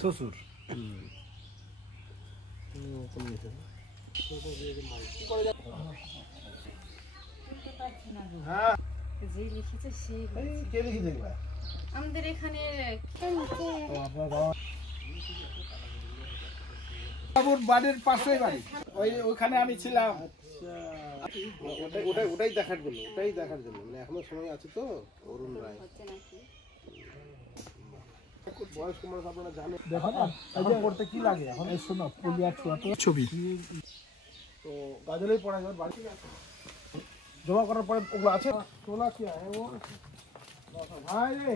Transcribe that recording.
শ্বশুর আমাদের এখানে বাড়ির পাশেই বাড়ি ওইখানে আমি ছিলাম। ওটাই দেখার জন্য মানে এখনো সময় আছে তো। অরুণ রায় বয়স্ক মানুষ, আপনারা জানেন। দেখো না এখন পড়তে কি লাগে, এখন এই শোনো পুলিয়া ছবি তো গাজলেই পড়া যাবে বাড়ি জমা করার পরে ওগুলো আছে। তোলা কি ভাই রে